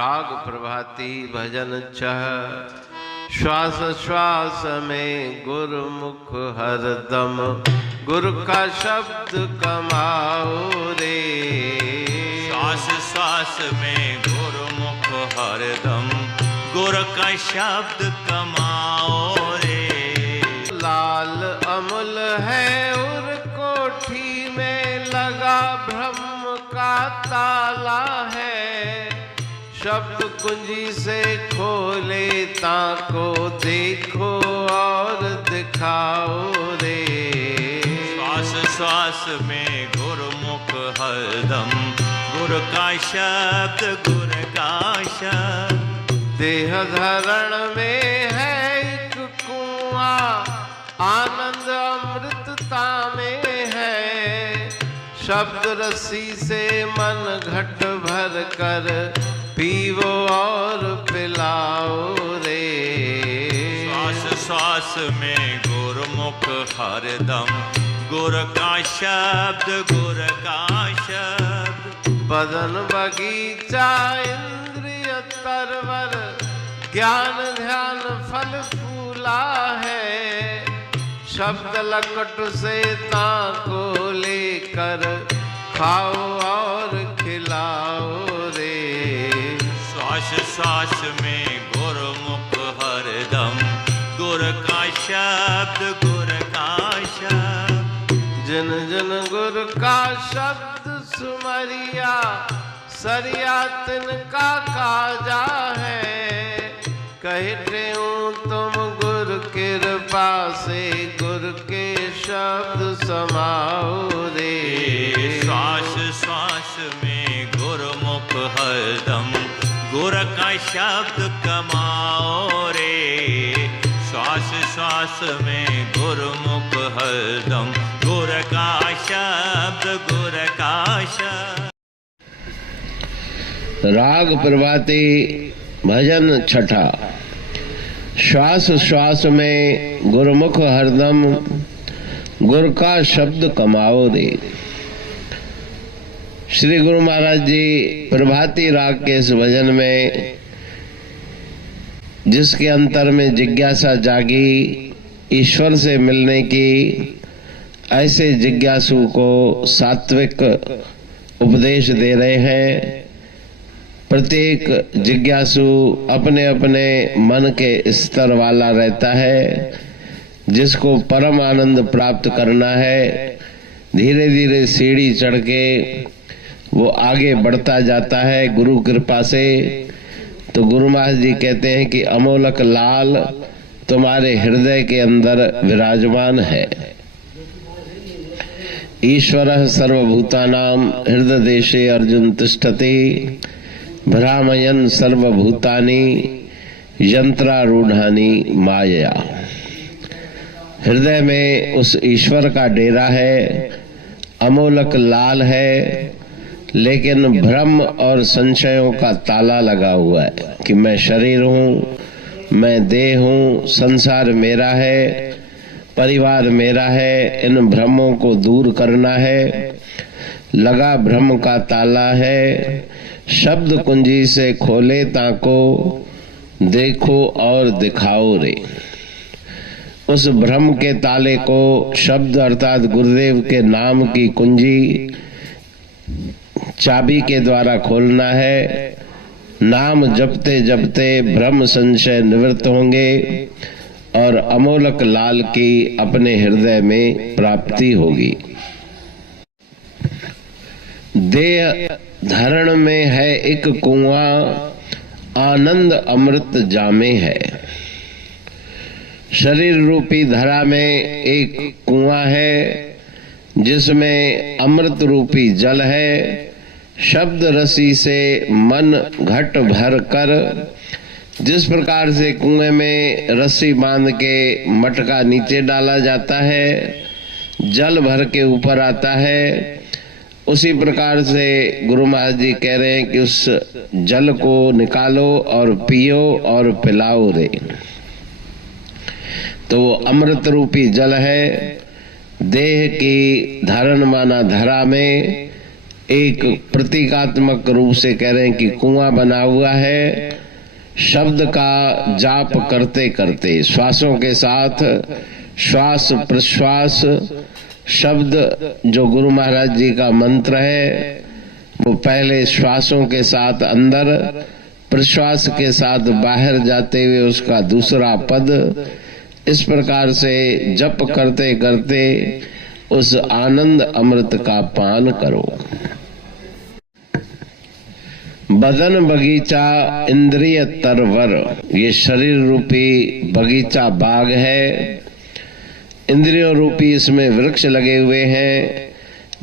राग प्रभाती भजन छह। श्वास श्वास में गुरुमुख हरदम, गुरु का शब्द कमाओ रे। श्वास श्वास में गुरुमुख हरदम, गुरु का शब्द कमाओ रे। लाल अमल है उर कोठी में लगा, ब्रह्म का ताला है। शब्द कुंजी से खोले ताको, देखो और दिखाओ रे। श्वास श्वास में गुरुमुख हरदम, गुरु का शब्द, गुरु का शब्द। देह धरण में है एक कुआं, आनंद अमृतता में है। शब्द रसी से मन घट भर कर, पीवो और पिलाओ रे। श्वास श्वास में गुरुमुख हरदम, गुरु का शब्द, गुरु का शब्द। बदन बगीचा इंद्रिय तरवर, ज्ञान ध्यान फल फूला है। शब्द लकट से ताको लेकर, खाओ और खिलाओ रे। श्वास श्वास में गुरुमुख हरदम, गुरु का शब्द, गुरु का शब्द। जिन जिन गुरु का शब्द सुमरिया, सरिया तिनका काजा है। कहते हूँ तुम गुरु कृपा से, गुरु के शब्द समाओ रे। श्वास श्वास में गुरुमुख हरदम, गुरु का शब्द कमाओ रे। श्वास श्वास में गुरुमुख हरदम, गुरु का शब्द, गुरु का शब्द। राग प्रभाती भजन छठा। श्वास श्वास में गुरुमुख हरदम, गुरु का शब्द कमाओ रे। श्री गुरु महाराज जी प्रभाती राग के इस भजन में, जिसके अंतर में जिज्ञासा जागी ईश्वर से मिलने की, ऐसे जिज्ञासु को सात्विक उपदेश दे रहे हैं। प्रत्येक जिज्ञासु अपने अपने मन के स्तर वाला रहता है, जिसको परम आनंद प्राप्त करना है। धीरे धीरे सीढ़ी चढ़ के वो आगे बढ़ता जाता है गुरु कृपा से। तो गुरु महाराज जी कहते हैं कि अमोलक लाल तुम्हारे हृदय के अंदर विराजमान है। ईश्वरः सर्वभूतानां हृदय देशे अर्जुन तिष्ठति, भ्रामयन् सर्वभूतानि यंत्रारूढ़ानि मायया। हृदय में उस ईश्वर का डेरा है, अमोलक लाल है, लेकिन भ्रम और संशयों का ताला लगा हुआ है कि मैं शरीर हूँ, मैं देह हूँ, संसार मेरा है, परिवार मेरा है। इन भ्रमों को दूर करना है। लगा भ्रम का ताला है, शब्द कुंजी से खोले ताको, देखो और दिखाओ रे। उस भ्रम के ताले को शब्द अर्थात गुरुदेव के नाम की कुंजी, चाबी के द्वारा खोलना है। नाम जपते जपते भ्रम संशय निवृत्त होंगे और अमोलक लाल की अपने हृदय में प्राप्ति होगी। देह धरण में है एक कुआं, आनंद अमृत जामे है। शरीर रूपी धरा में एक कुआं है, जिसमें अमृत रूपी जल है। शब्द रसी से मन घट भर कर, जिस प्रकार से कुएं में रस्सी बांध के मटका नीचे डाला जाता है, जल भर के ऊपर आता है, उसी प्रकार से गुरु महाराज जी कह रहे हैं कि उस जल को निकालो और पियो और पिलाओ रे। तो वो अमृत रूपी जल है। देह की धारण माना धरा में एक प्रतीकात्मक रूप से कह रहे हैं कि कुआं बना हुआ है। शब्द का जाप करते करते श्वासों के साथ श्वास प्रश्वास शब्द जो गुरु महाराज जी का मंत्र है वो पहले श्वासों के साथ अंदर, प्रश्वास के साथ बाहर जाते हुए उसका दूसरा पद, इस प्रकार से जप करते करते उस आनंद अमृत का पान करो। बदन बगीचा इंद्रिय तरवर, ये शरीर रूपी बगीचा बाग है। इंद्रियों रूपी इसमें वृक्ष लगे हुए हैं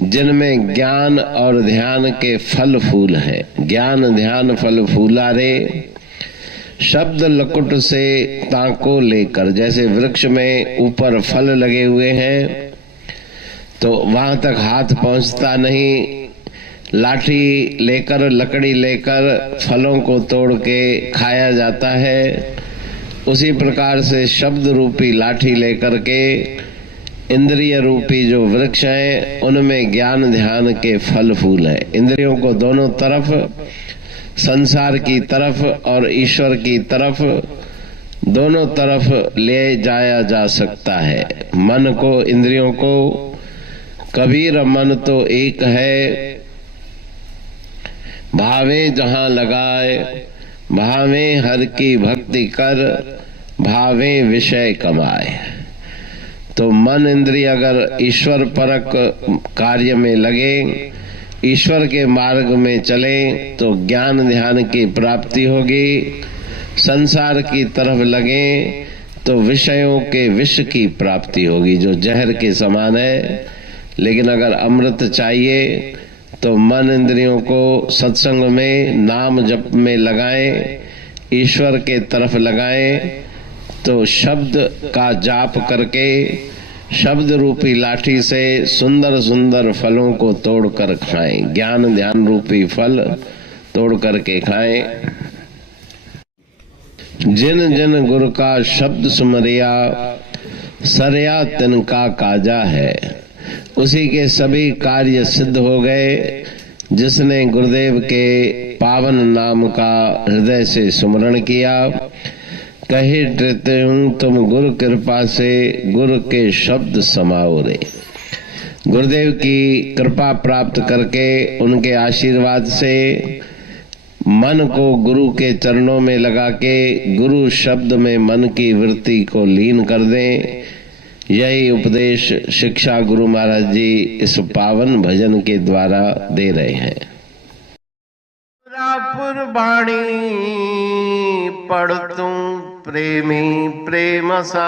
जिनमें ज्ञान और ध्यान के फल फूल हैं। ज्ञान ध्यान फल फूला रे, शब्द लकुट से ताको लेकर, जैसे वृक्ष में ऊपर फल लगे हुए हैं तो वहां तक हाथ पहुंचता नहीं, लाठी लेकर लकड़ी लेकर फलों को तोड़ के खाया जाता है। उसी प्रकार से शब्द रूपी लाठी लेकर के इंद्रिय रूपी जो वृक्ष हैं उनमें ज्ञान ध्यान के फल फूल हैं। इंद्रियों को दोनों तरफ, संसार की तरफ और ईश्वर की तरफ, दोनों तरफ ले जाया जा सकता है। मन को, इंद्रियों को, कबीर मन तो एक है, भावे जहां लगाए, भावे हर की भक्ति कर, भावे विषय कमाए। तो मन इंद्रिय अगर ईश्वर परक कार्य में लगे, ईश्वर के मार्ग में चले तो ज्ञान ध्यान की प्राप्ति होगी। संसार की तरफ लगे तो विषयों के विष की प्राप्ति होगी जो जहर के समान है। लेकिन अगर अमृत चाहिए तो मन इंद्रियों को सत्संग में, नाम जप में लगाएं, ईश्वर के तरफ लगाएं तो शब्द का जाप करके शब्द रूपी लाठी से सुंदर सुंदर फलों को तोड़कर खाएं। ज्ञान ध्यान रूपी फल तोड़ करके खाएं। जिन जिन गुरु का शब्द सुमरिया, सरया तिनका काजा है। उसी के सभी कार्य सिद्ध हो गए जिसने गुरुदेव के पावन नाम का हृदय से सुमरण किया। कहे डरते हूँ तुम गुरु कृपा से, गुरु के शब्द समाओ रे। गुरुदेव की कृपा प्राप्त करके उनके आशीर्वाद से मन को गुरु के चरणों में लगा के गुरु शब्द में मन की वृत्ति को लीन कर दें। यही उपदेश शिक्षा गुरु महाराज जी इस पावन भजन के द्वारा दे रहे हैं। रापुर बाणी पढ़तूं प्रेमी प्रेम सा।